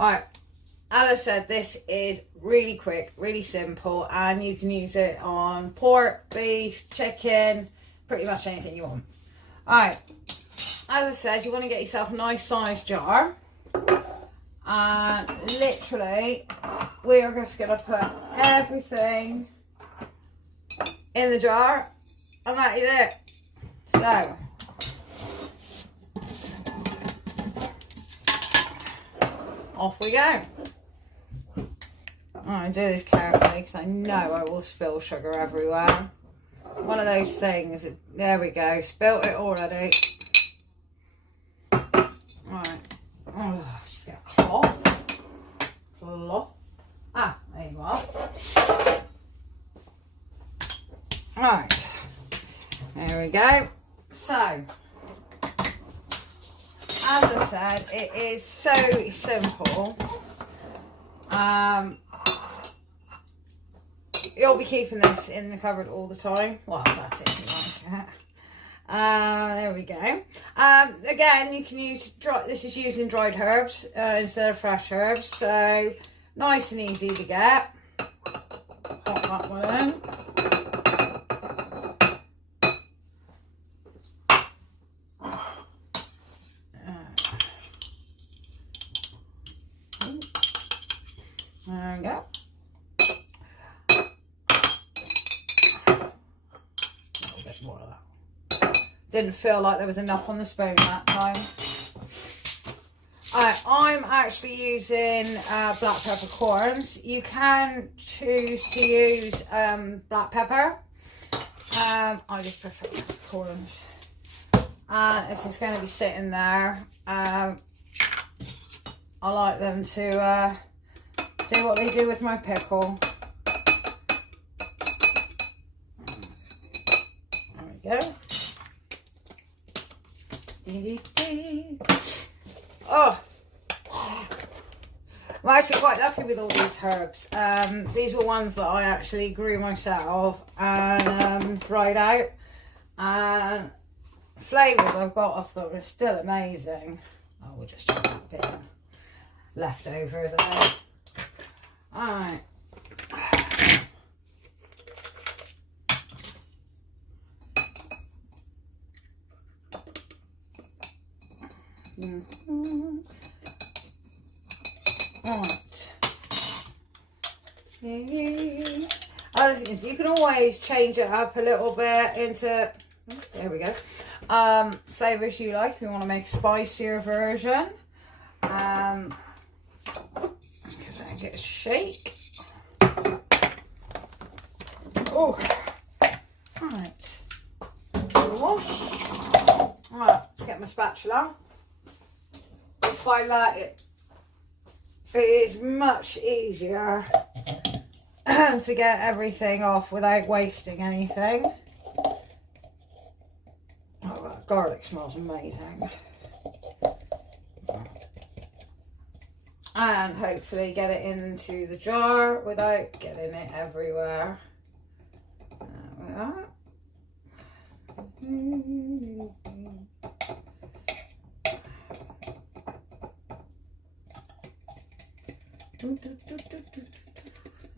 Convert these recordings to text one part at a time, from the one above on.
Right, as I said, this is really quick, really simple, and you can use it on pork, beef, chicken, pretty much anything you want. Alright, as I said, you want to get yourself a nice sized jar, and literally we are just going to put everything in the jar, and that is it. So off we go. I do this carefully because I know I will spill sugar everywhere. One of those things. There we go. Spilt it already. Right. Oh, just get a cloth. Cloth. Ah, there you are. Right. There we go. So, as I said, it is so simple. You'll be keeping this in the cupboard all the time. Well, that's it if you like it. There we go. Again, you can use this is using dried herbs instead of fresh herbs, so nice and easy to get. Pop that one in. There we go. A little bit more of that. Didn't feel like there was enough on the spoon that time. I'm actually using black peppercorns. You can choose to use black pepper. I just prefer peppercorns. If it's going to be sitting there, I like them to do what they do with my pickle. There we go. Oh, I'm actually quite lucky with all these herbs. These were ones that I actually grew myself and dried out. And flavours I've got off them are still amazing. Oh, we'll just chuck that bit in. Leftovers there. Alright. Right. You can always change it up a little bit into, there we go, flavours you like if you want to make a spicier version. Get a shake. Oh, right. Wash. Right, let's get my spatula. I find that it is much easier to get everything off without wasting anything. Oh, that garlic smells amazing. And hopefully get it into the jar without getting it everywhere. There we are.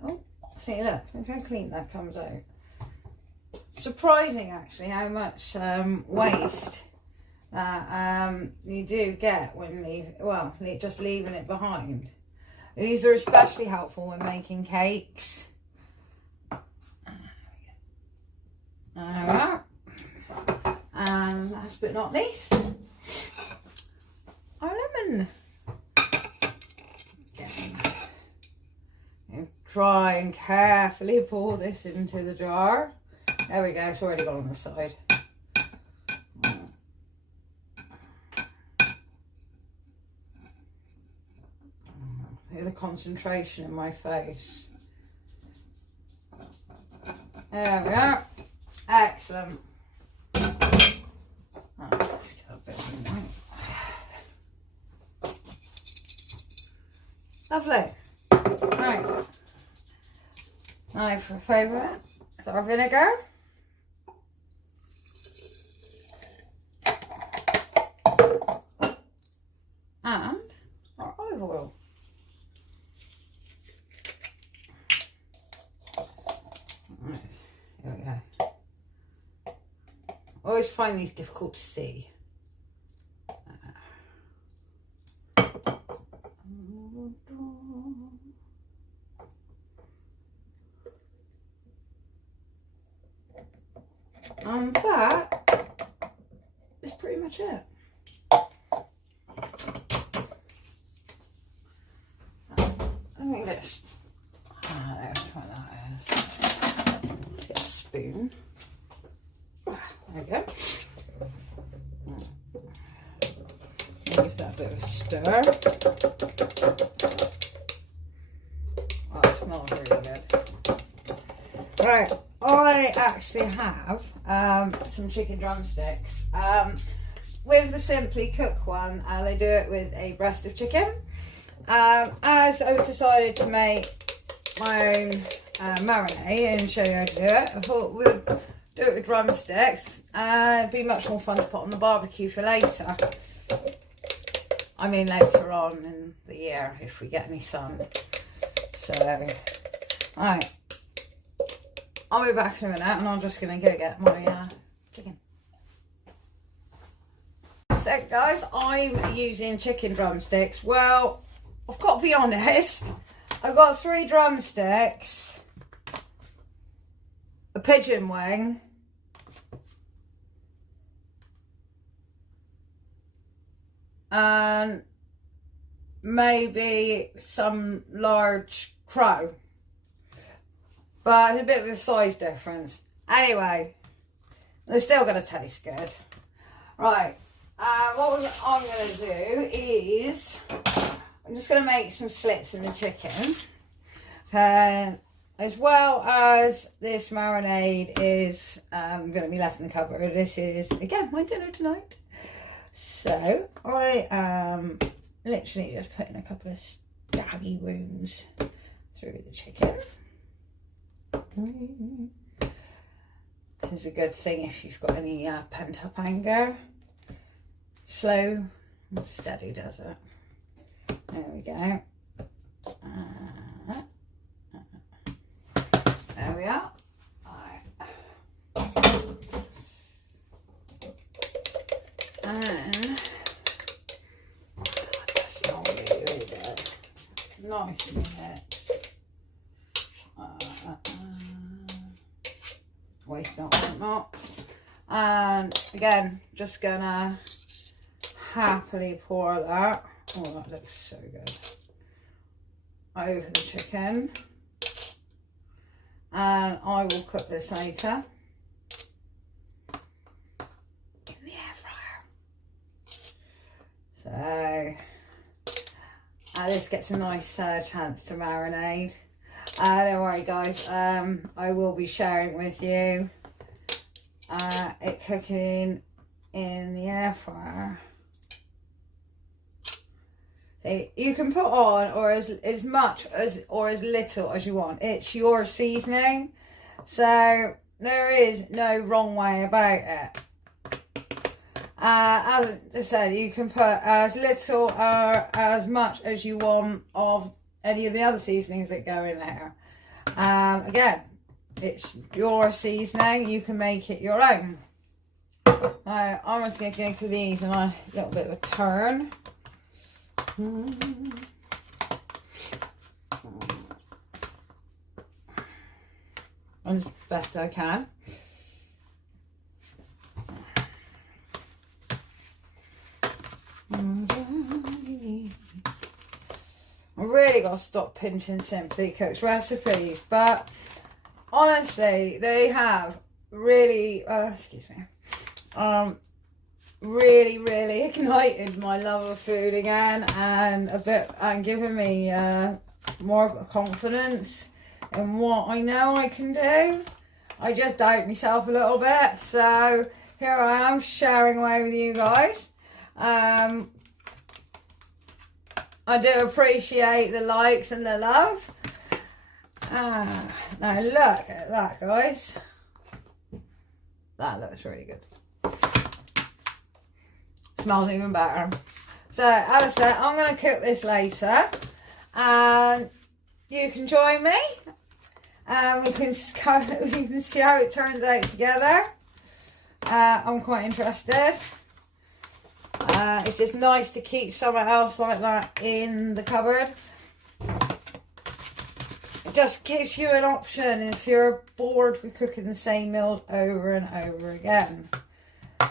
Oh, see, look how clean that comes out. Surprising actually how much waste you do get when just leaving it behind. These are especially helpful when making cakes. There we are. And last but not least, our lemon. And try and carefully pour this into the jar. There we go, it's already gone on the side. The concentration in my face. There we are. Excellent. Oh, let's get a bit of white. Lovely. Right. Now for a favourite, it's our vinegar. And our olive oil. always find these difficult to see. And that is pretty much it. I think this. There's what that is. Let's get a spoon. There we go. Give that a bit of a stir. Oh, it smells really good. Right, I actually have some chicken drumsticks. With the Simply Cook one, they do it with a breast of chicken. As I've decided to make my own marinade and show you how to do it, I thought we'd do it with drumsticks. It'd be much more fun to put on the barbecue for later. I mean later on in the year if we get any sun. So, alright. I'll be back in a minute and I'm just going to go get my chicken. So guys, I'm using chicken drumsticks. Well, I've got to be honest, I've got 3 drumsticks, a pigeon wing, and maybe some large crow. But it's a bit of a size difference. Anyway, they're still going to taste good. Right, what I'm going to do is I'm just going to make some slits in the chicken. As well as this marinade is going to be left in the cupboard. This is, again, my dinner tonight. So, I am literally just putting a couple of stabby wounds through the chicken. This is a good thing if you've got any pent-up anger. Slow and steady does it. There we go. There we are. And that smells really, really good. Nice mix. Waste not. And again, just gonna happily pour that. Oh, that looks so good. Over the chicken. And I will cook this later in the air fryer. So this gets a nice chance to marinate. Don't worry guys, I will be sharing with you it cooking in the air fryer. So you can put on or as much as or as little as you want. It's your seasoning, so there is no wrong way about it. As I said, you can put as little or as much as you want of any of the other seasonings that go in there. Again, it's your seasoning, you can make it your own. I'm just going to go for these and a little bit of a turn. As best I can. I really got to stop pinching Simply Cook's recipes, but honestly, they have really, really ignited my love of food again, and given me more confidence in what I know I can do. I just doubt myself a little bit, so here I am sharing away with you guys. I do appreciate the likes and the love. Now look at that, guys. That looks really good. Smells even better. So as I said, I'm going to cook this later, and you can join me. We can see how it turns out together. I'm quite interested. It's just nice to keep something else like that in the cupboard. It just gives you an option if you're bored with cooking the same meals over and over again,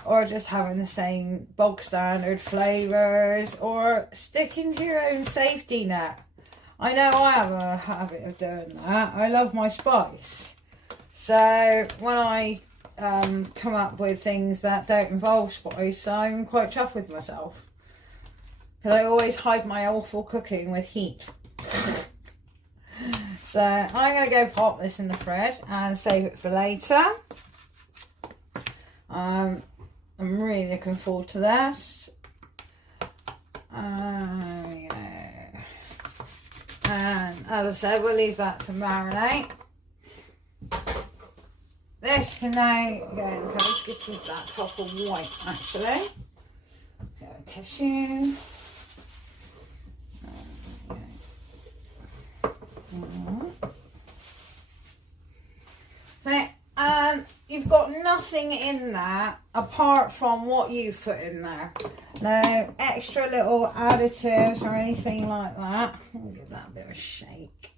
or just having the same bog standard flavours, or sticking to your own safety net. I know I have a habit of doing that. I love my spice, so when I come up with things that don't involve spice, I'm quite chuffed with myself, because I always hide my awful cooking with heat. So I'm going to go pop this in the fridge and save it for later. I'm really looking forward to this. There we go. And as I said, we'll leave that to marinate. This can now go in the cupboard. Let's get that top of white actually. So tissue. So, you've got nothing in there apart from what you've put in there. No extra little additives or anything like that. I'll give that a bit of a shake.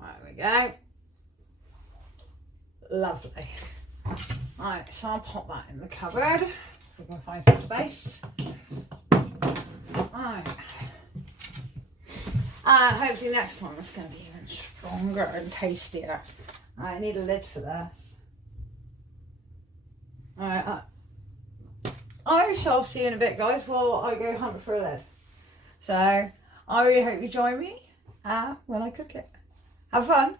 There we go. Lovely. Right, so I'll pop that in the cupboard. We can find some space. Right. Hopefully next time it's going to be even stronger and tastier. I need a lid for this. Alright, I shall see you in a bit, guys, while I go hunt for a lid. So, I really hope you join me when I cook it. Have fun!